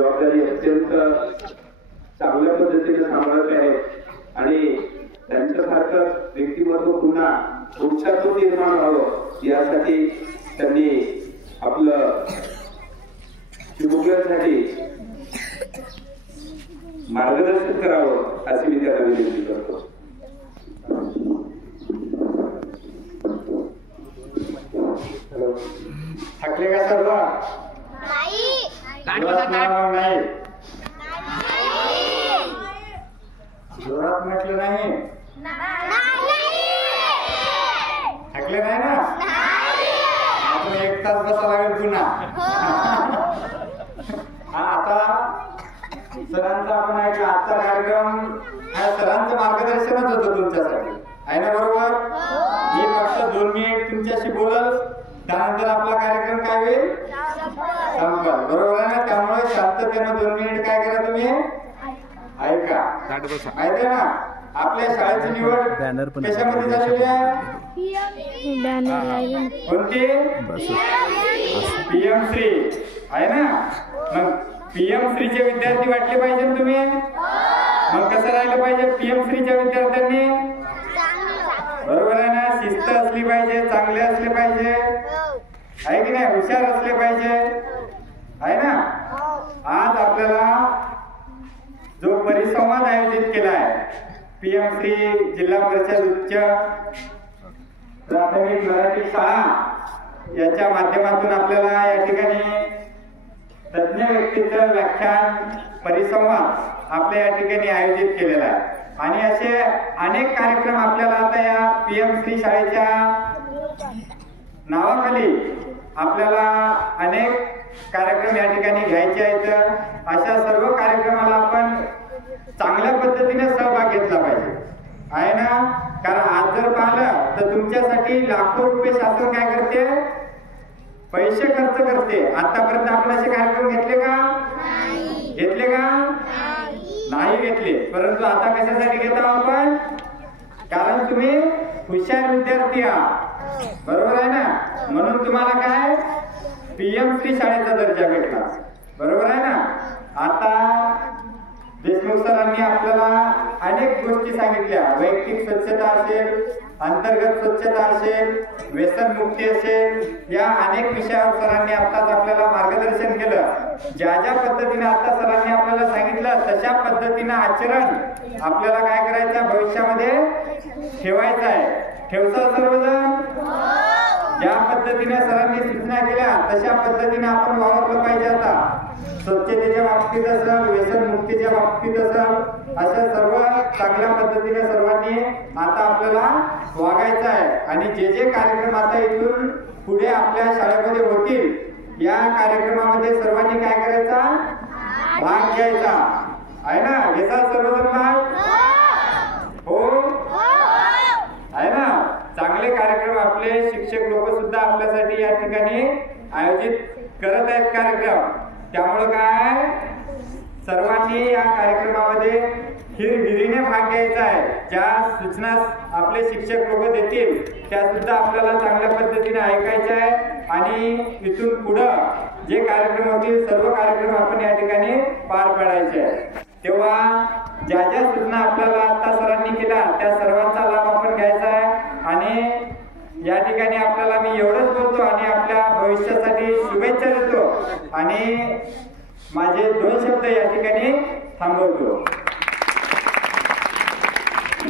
जबाबदारी अत्यंत चांगल्या पद्धतीने सांभाळत आहेत आणि त्यांच्यासारखं व्यक्तिमत्व पुन्हा वृक्षातून निर्माण व्हावं यासाठी त्यांनी आपलं चिमुकल्यांसाठी मार्गदर्शन करावं अशी मी त्यांना विनंती करतो. थकले का सर्व? नाही. जोरात म्हटलं नाही. थकले नाही ना? आपण 1 तास बसा लागेल पुन्हा. आता सरांचा आपण ऐकला आजचा कार्यक्रम हा सरांचं मार्गदर्शनच होतं तुमच्यासाठी, आहे ना? बरोबर. मी फक्त 2 मिनिट तुमच्याशी बोलल, त्यानंतर आपला कार्यक्रम काय होईल? संपल. बरोबर आहे ना? त्यामुळे शांततेनं 2 मिनिट काय करा तुम्ही ऐका. माहिती आहे ना आपल्या शाळेची निवड कशामध्ये झालेली आहे? कोणती? PM श्री आहे ना. मग PM श्रीचे विद्यार्थी वाटले पाहिजे तुम्ही. मग कसं राहिलं पाहिजे PM श्रीच्या विद्यार्थ्यांनी? बरोबर आहे ना? शिस्त असली पाहिजे, चांगले असले पाहिजे, आहे की नाही? हुशार असले पाहिजे, आहे ना? आज आपल्याला जो परिसंवाद आयोजित केला आहे PM श्री जिल्हा परिषद उच्च प्राथमिक मराठी शाळा याच्या माध्यमातून आपल्याला या ठिकाणी तज्ञ व्यक्तीचं व्याख्यान परिसंवाद आपल्या या ठिकाणी आयोजित केलेला आहे. आणि असे अनेक कार्यक्रम आपल्याला आता या PM श्री शाळेच्या नावाखाली आपल्याला अनेक कार्यक्रम या ठिकाणी घ्यायचे आहेत. अशा सर्व कार्यक्रमाला आपण चांगल्या पद्धतीने सहभाग घेतला पाहिजे, आहे ना? कारण आज जर पाहिलं तर तुमच्यासाठी लाखो रुपये शासन काय करते? पैसे खर्च करते. आतापर्यंत आपण असे कार्यक्रम घेतले का? घेतले का? नाही घेतले. परंतु आता कशासाठी घेतो आपण? कारण तुम्ही हुशार विद्यार्थी आहात, बरोबर आहे ना? म्हणून तुम्हाला काय PM श्री शाळेचा दर्जा भेटला, बरोबर आहे ना? आता देशमुख सरांनी आपल्याला अनेक गोष्टी सांगितल्या. वैयक्तिक स्वच्छता असेल, अंतर्गत स्वच्छता असेल, व्यसनमुक्ती असेल, या अनेक विषयावर सरांनी आताच आपल्याला मार्गदर्शन केलं. ज्या ज्या पद्धतीने आता सरांनी आपल्याला सांगितलं तशा पद्धतीनं आचरण आपल्याला काय करायचं भविष्यामध्ये ठेवायचं आहे. ठेवता सर्वजण? ज्या पद्धतीने सरांनी सूचना केल्या तशा पद्धतीने आपण वावरलं पाहिजे. आता स्वच्छतेच्या बाबतीत असेल, व्यसनमुक्तीच्या बाबतीत असेल, अशा सर्व चांगल्या पद्धतीने सर्वांनी आता आपल्याला वागायचं आहे. आणि जे जे कार्यक्रम आता इथून पुढे आपल्या शाळेमध्ये होतील या कार्यक्रमामध्ये सर्वांनी काय करायचा? भाग घ्यायचा, आहे ना? घेता सर्वजण भाग? हो, आहे ना? चांगले कार्यक्रम आपले शिक्षक लोक सुद्धा आपल्यासाठी या ठिकाणी आयोजित करत आहेत कार्यक्रम. त्यामुळे काय सर्वांनी या कार्यक्रमामध्ये हिरहिरीने भाग घ्यायचा आहे. ज्या सूचना आपले शिक्षक लोक देतील त्या सुद्धा आपल्याला चांगल्या पद्धतीने ऐकायच्या आहे. आणि इथून पुढं जे कार्यक्रम होतील सर्व कार्यक्रम आपण या ठिकाणी पार पाडायचे आहे. तेव्हा ज्या ज्या सूचना आपल्याला आता सरांनी केल्या त्या सर्वांचा लाभ आपण घ्यायचा आहे. आणि या ठिकाणी आपल्याला मी एवढंच बोलतो आणि आपल्या भविष्यासाठी शुभेच्छा देतो आणि माझे 2 शब्द या ठिकाणी थांबवतो.